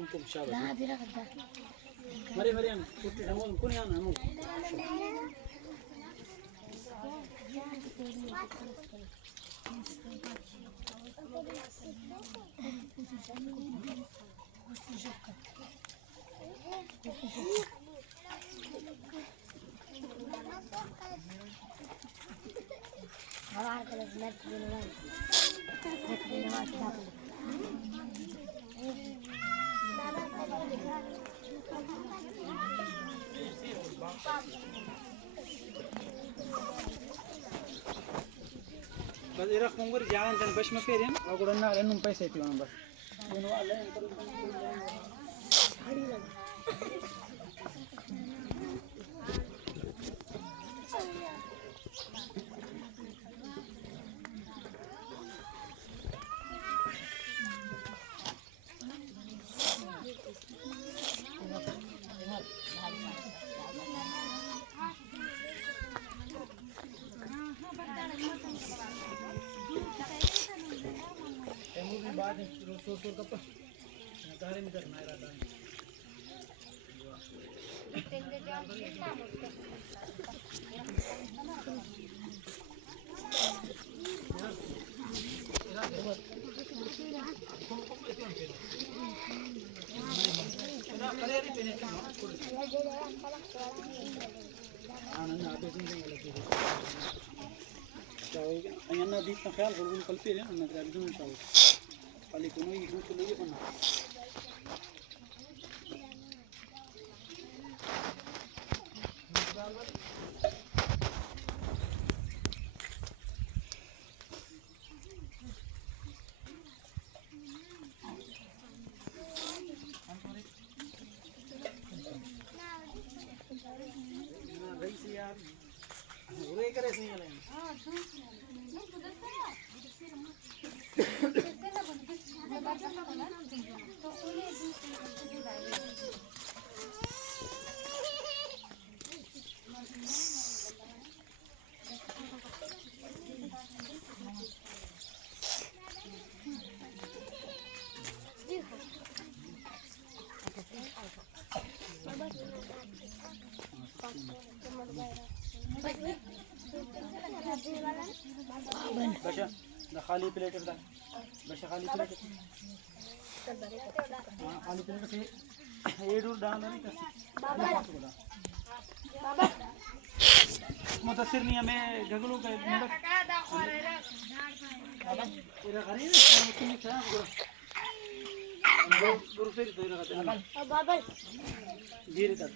कुमकुम शाबाश मरे मरे हम कुट्टी हम कोनी आना हम बस इरक मुंगर जान तन बस में फेरेन अगुड़ ना रेन पैसे थी वहां बस दोनों वाले बाद सोर कप गाड़ी में करना है रात दी ख्याल कल पे kali kuno ibu tu lagi pun बशा खाली प्लेट दा बशा खाली प्लेट खाली प्लेट से एडूर डाल नहीं कर बाबा मुदस्सिर नहीं हमें जगलू का मतलब बाबा तेरा घर है ना तुम क्या गुरु से तो रखते हैं बाबा धीरे कर